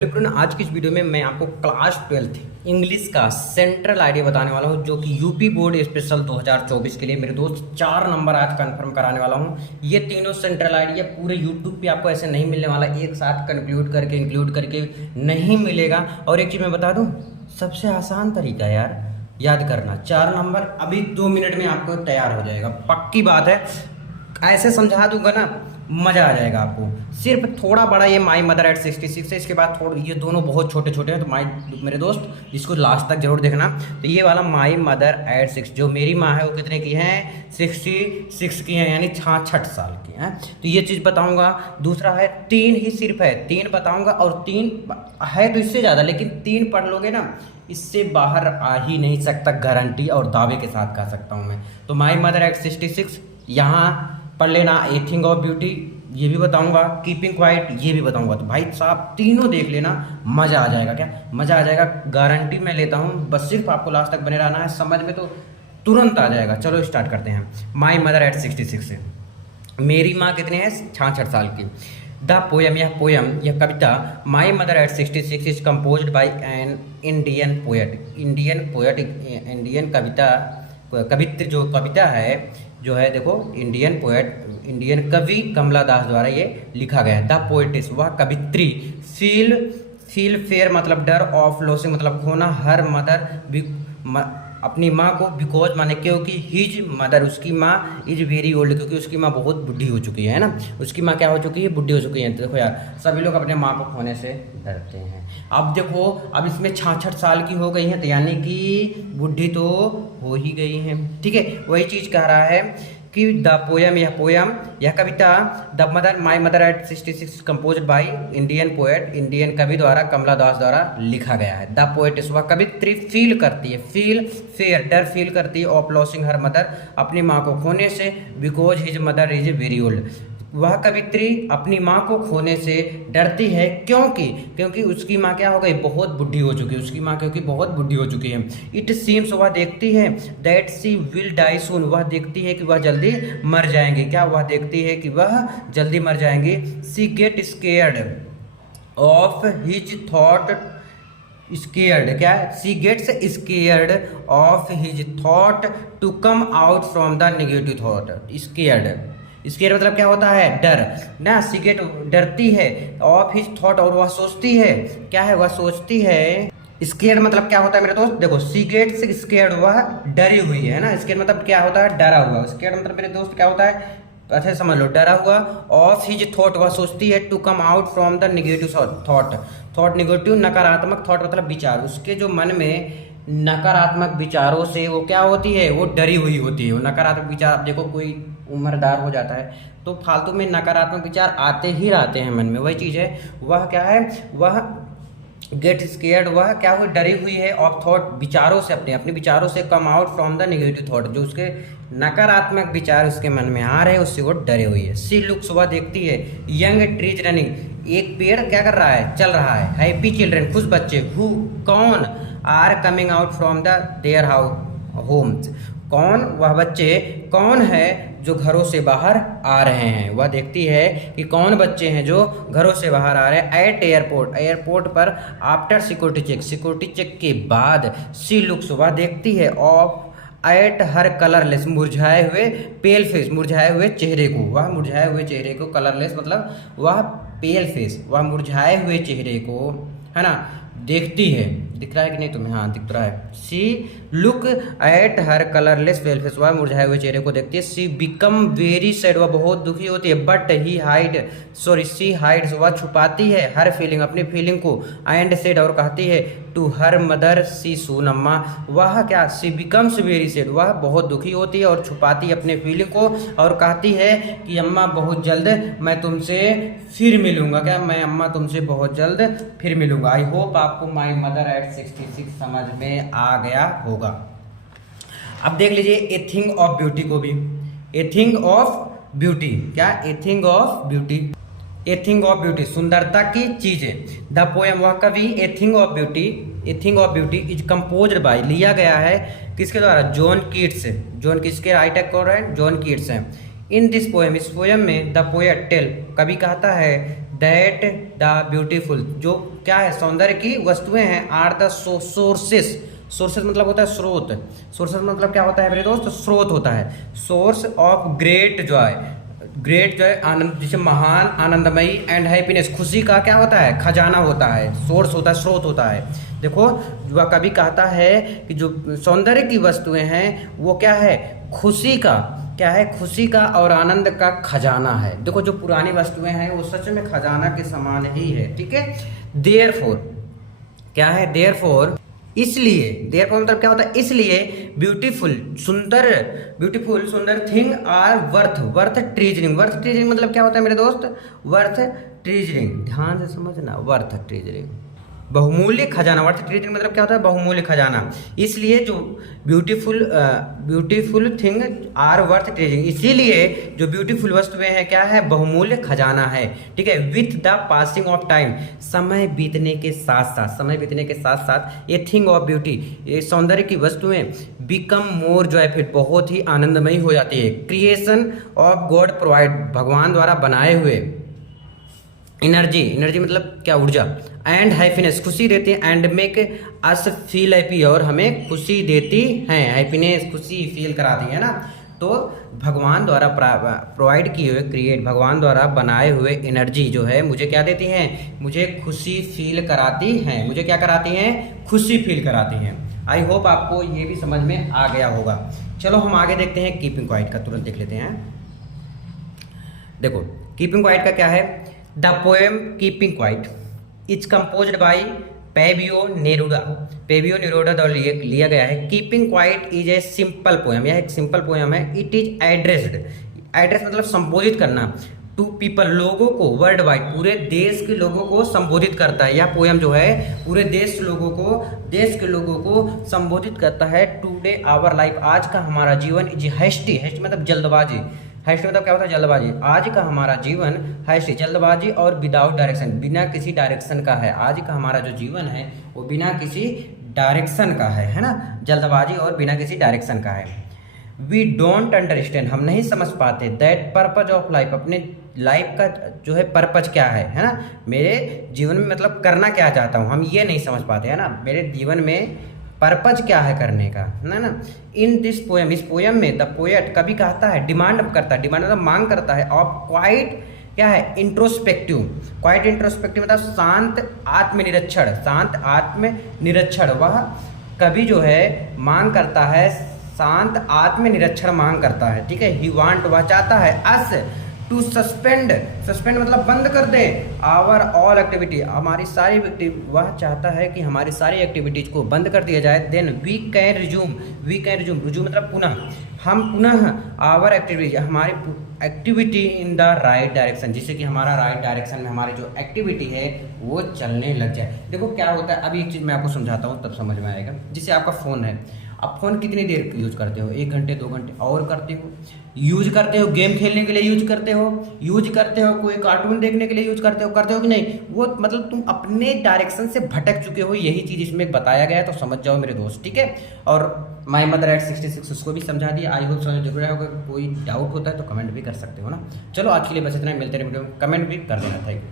लेकिन आज की इस वीडियो में मैं आपको क्लास 12th इंग्लिश का सेंट्रल आईडी बताने वाला हूं, जो कि यूपी बोर्ड स्पेशल 2024 के लिए मेरे दोस्त 4 नंबर आज कंफर्म कराने वाला हूं। ये तीनों सेंट्रल आईडी है, पूरे यूट्यूब पे आपको ऐसे नहीं मिलने वाला, एक साथ इंक्लूड करके नहीं मिलेगा। और एक चीज़ मैं बता दूं, सबसे आसान तरीका है यार याद करना। 4 नंबर अभी 2 मिनट में आपको तैयार हो जाएगा, पक्की बात है। ऐसे समझा दूंगा ना, मज़ा आ जाएगा आपको। सिर्फ थोड़ा बड़ा ये माई मदर एट 66 है, इसके बाद थोड़ा ये दोनों बहुत छोटे छोटे हैं, तो मेरे दोस्त इसको लास्ट तक जरूर देखना। तो ये वाला माई मदर एट 6 जो मेरी माँ है वो कितने की है, 66 की है, यानी 66 साल की है। तो ये चीज़ बताऊंगा। दूसरा है 3 ही सिर्फ है, 3 बताऊंगा। और 3 है तो इससे ज़्यादा, लेकिन 3 पढ़ लोगे ना, इससे बाहर आ ही नहीं सकता, गारंटी और दावे के साथ कह सकता हूँ मैं। तो माई मदर एट 66 यहाँ पढ़ लेना। ए थिंग ऑफ ब्यूटी ये भी बताऊंगा, कीपिंग क्वाइट ये भी बताऊंगा। तो भाई साहब तीनों देख लेना, मज़ा आ जाएगा। क्या मज़ा आ जाएगा, गारंटी मैं लेता हूँ। बस सिर्फ आपको लास्ट तक बने रहना है, समझ में तो तुरंत आ जाएगा। चलो स्टार्ट करते हैं। माई मदर एट 66 से मेरी माँ कितने हैं, 66 साल की। द पोयम, यह कविता my mother at 66 is composed by an Indian poet. Indian कवित्र जो कविता है, जो है देखो, इंडियन कवि कमला दास द्वारा ये लिखा गया है। द पोएटिस वह कवित्री, फील फेयर मतलब डर, ऑफ लॉसिंग मतलब खोना, हर मदर अपनी माँ को, बिकॉज माने क्योंकि हिज मदर उसकी माँ, इज वेरी ओल्ड क्योंकि उसकी माँ बहुत बुढ़ी हो चुकी है ना। उसकी माँ क्या हो चुकी है, बुढ़ी हो चुकी है। तो देखो यार, सभी लोग अपने माँ को खोने से डरते हैं। अब देखो, अब इसमें 66 साल की हो गई है, तो यानी कि बुढ़ी तो हो ही गई है। ठीक है, वही चीज़ कह रहा है कि द पोयम, यह कविता the mother my mother at 66 compose by Indian poet, Indian कवि द्वारा कमला दास द्वारा लिखा गया है। द पोएटिस वह कवित्री फील करती है, फील फेयर डर फील करती है, ऑफ लॉसिंग हर मदर अपनी माँ को खोने से, because his mother is very old वह कवित्री अपनी माँ को खोने से डरती है क्योंकि उसकी माँ क्या हो गई, बहुत बुढ़ी हो चुकी है। उसकी माँ क्योंकि बहुत बुढ़ी हो चुकी है। इट सीम्स वह देखती है, दैट सी विल डाई सून वह देखती है कि वह जल्दी मर जाएंगे। क्या वह देखती है कि वह जल्दी मर जाएंगे। She get scared of his thought, scared क्या, she gets scared of his thought to come out from the negative thought. Scare मतलब क्या होता है, डर ना। सी गेट डरती है, ऑफ हिज थॉट और वह सोचती है, क्या है, वह सोचती है। स्केयर मतलब क्या होता है मेरे दोस्त, देखो सी गेट से स्केयर्ड वह डरी हुई है ना। स्केयर मतलब क्या होता है, डरा हुआ। स्केयर मतलब मेरे दोस्त क्या होता है, अच्छे समझ लो, डरा हुआ। ऑफ हिज थॉट वह सोचती है, to come out from the negative thought negative नकारात्मक थॉट मतलब विचार, उसके जो मन में नकारात्मक विचारों से वो क्या होती है, वो डरी हुई होती है। वो नकारात्मक विचार, आप देखो कोई उम्रदार हो जाता है तो फालतू में नकारात्मक विचार आते ही रहते हैं मन में। वही चीज़ है, वह क्या है, वह गेट स्केयर्ड वह क्या हुई, डरी हुई है, ऑफ थॉट विचारों से, अपने विचारों से, कम out from the negative thought जो उसके नकारात्मक विचार उसके मन में आ रहे हैं, उससे वो डरी हुई है। सी लुक्स वह देखती है, यंग ट्रीज रनिंग एक पेड़ क्या कर रहा है, चल रहा है। हैप्पी चिल्ड्रन खुश बच्चे, हु कौन, are coming out from the their homes कौन, वह बच्चे कौन है जो घरों से बाहर आ रहे हैं। वह देखती है कि कौन बच्चे हैं जो घरों से बाहर आ रहे हैं। एट एयरपोर्ट पर, आफ्टर सिक्योरिटी चेक के बाद। सी लुक्स वह देखती है, ऑफ एट हर कलरलेस मुरझाए हुए, पेल फेस मुरझाए हुए चेहरे को। वह मुरझाए हुए चेहरे को, कलरलेस मतलब वह पेल फेस, वह मुरझाए हुए चेहरे को, है ना, देखती है। दिख रहा है कि नहीं तुम्हें, हाँ दिख रहा है। She look at her colourless pale face वह मुरझाए हुए चेहरे को देखती है। सी बिकम वेरी सैड वह बहुत दुखी होती है। बट सी हाइड्स वह छुपाती है, हर फीलिंग अपनी फीलिंग को। एंड सेड और कहती है, टू हर मदर सी सून अम्मा वह क्या, सी बिकम्स वेरी सैड वह बहुत दुखी होती है और छुपाती है अपने फीलिंग को, और कहती है कि अम्मा बहुत जल्द मैं तुमसे फिर मिलूंगा। क्या, मैं अम्मा तुमसे बहुत जल्द फिर मिलूंगा। आई होप आपको माई मदर एट 66 समझ में आ गया होगा। अब देख लीजिए ए थिंग ऑफ ब्यूटी को भी। ए थिंग ऑफ ब्यूटी क्या, a thing of beauty, a thing of beauty सुंदरता की चीजें। द पोएम वह कवि, a thing of beauty is composed bye लिया गया है किसके द्वारा, जॉन कीट्स के राइटर कौन है, जॉन कीट्स हैं। इन दिस पोएम इस पोएम में द पोएट टेल कवि कहता है दैट द ब्यूटीफुल, जो क्या है सौंदर्य की वस्तुएं हैं, आर द सोर्सेस, सोर्सेस मतलब होता है स्रोत, सोर्सेस मतलब क्या होता है मेरे दोस्त, स्रोत होता है, source of great joy, great joy आनंद, जैसे महान आनंदमयी, एंड हैप्पीनेस, खुशी का क्या होता है, खजाना होता है, सोर्स होता है, स्रोत होता है। देखो वह कवि कहता है कि जो सौंदर्य की वस्तुएं हैं वो क्या है, खुशी का, क्या है, खुशी का और आनंद का खजाना है। देखो जो पुरानी वस्तुएं हैं वो सच में खजाना के समान ही है, ठीक है। देयरफॉर क्या है, देयरफॉर इसलिए, देयरफॉर मतलब क्या होता है, इसलिए ब्यूटीफुल सुंदर, ब्यूटीफुल सुंदर thing are worth, worth treasuring, worth treasuring मतलब क्या होता है मेरे दोस्त, वर्थ ट्रीजरिंग, ध्यान से समझना, वर्थ ट्रीजरिंग बहुमूल्य खजाना, वर्थ ट्रीजरिंग मतलब क्या होता है, बहुमूल्य खजाना। इसलिए जो ब्यूटीफुल थिंग आर वर्थ ट्रीजरिंग, इसीलिए जो ब्यूटीफुल वस्तुएं हैं क्या है, बहुमूल्य खजाना है, ठीक है। With the passing of time, समय बीतने के साथ साथ, समय बीतने के साथ साथ ये थिंग ऑफ ब्यूटी, ये सौंदर्य की वस्तुएं बिकम मोर जॉयफुल, बहुत ही आनंदमयी हो जाती है। क्रिएशन ऑफ गॉड प्रोवाइड, भगवान द्वारा बनाए हुए, एनर्जी, एनर्जी मतलब क्या, ऊर्जा, एंड हैप्पीनेस, खुशी देती है, and make us feel happy, और हमें खुशी देती हैं, हैप्पीनेस खुशी फील कराती है ना। तो भगवान द्वारा प्रोवाइड किए हुए, क्रिएट भगवान द्वारा बनाए हुए एनर्जी जो है मुझे क्या देती हैं, मुझे खुशी फील कराती हैं, मुझे क्या कराती हैं, खुशी फील कराती हैं। आई होप आपको ये भी समझ में आ गया होगा। चलो हम आगे देखते हैं कीपिंग क्वाइट का, तुरंत देख लेते हैं। देखो कीपिंग क्वाइट का क्या है, the poem keeping quiet is composed by Pablo Neruda, Pablo Neruda द्वारा लिया गया है। Keeping quiet is a simple poem, यह एक सिंपल पोएम है। इट इज एड्रेस्ड, एड्रेस मतलब संबोधित करना, टू पीपल, लोगों को, वर्ल्ड वाइड, पूरे देश के लोगों को संबोधित करता है। यह पोएम जो है पूरे देश के लोगों को संबोधित करता है। टुडे आवर लाइफ, आज का हमारा जीवन, इज हैस्टी, हैस्टी मतलब जल्दबाजी, हैस्ट मतलब क्या होता है, जल्दबाजी। आज का हमारा जीवन हैस्ट, जल्दबाजी और विदाउट डायरेक्शन, बिना किसी डायरेक्शन का है। आज का हमारा जो जीवन है वो बिना किसी डायरेक्शन का है ना, जल्दबाजी और बिना किसी डायरेक्शन का है। वी डोंट अंडरस्टैंड, हम नहीं समझ पाते, दैट पर्पज ऑफ लाइफ, अपने लाइफ का जो है पर्पज क्या है ना, मेरे जीवन में मतलब करना क्या चाहता हूँ, हम ये नहीं समझ पाते है ना, मेरे जीवन में पर्पज क्या है करने का, है ना। इन दिस पोएम, इस पोएम में द पोएट कभी कहता है, डिमांड करता है, डिमांड मतलब मांग करता है, ऑफ क्वाइट क्या है, इंट्रोस्पेक्टिव, क्वाइट इंट्रोस्पेक्टिव मतलब शांत आत्मनिरीक्षण, शांत आत्मनिरीक्षण। वह कभी जो है मांग करता है, शांत आत्मनिरीक्षण मांग करता है, ठीक है। ही वांट, वह चाहता है, अस टू सस्पेंड, सस्पेंड मतलब बंद कर दे, आवर ऑल एक्टिविटी, हमारी सारी, वह चाहता है कि हमारी सारी एक्टिविटीज को बंद कर दिया जाए। Then we can resume, we can resume, resume मतलब पुनः, हम पुनः आवर एक्टिविटी, हमारी activity in the right direction, जिससे कि हमारा राइट डायरेक्शन में हमारी जो एक्टिविटी है वो चलने लग जाए। देखो क्या होता है, अभी एक चीज़ मैं आपको समझाता हूँ तब समझ में आएगा। जैसे आपका फ़ोन है, आप फ़ोन कितनी देर यूज़ करते हो, 1 घंटे 2 घंटे, और करते हो, यूज करते हो, गेम खेलने के लिए यूज करते हो, कोई कार्टून देखने के लिए यूज करते हो कि नहीं, वो मतलब तुम अपने डायरेक्शन से भटक चुके हो, यही चीज़ इसमें बताया गया है, तो समझ जाओ मेरे दोस्त, ठीक है। और माई मदर एट 66 उसको भी समझा दिया। आई होप समझ जरूर आएगा, कोई डाउट होता है तो कमेंट भी कर सकते हो ना। चलो आज के लिए बस इतना ही, मिलते रहे वीडियो में, कमेंट भी कर देना, थैंक यू।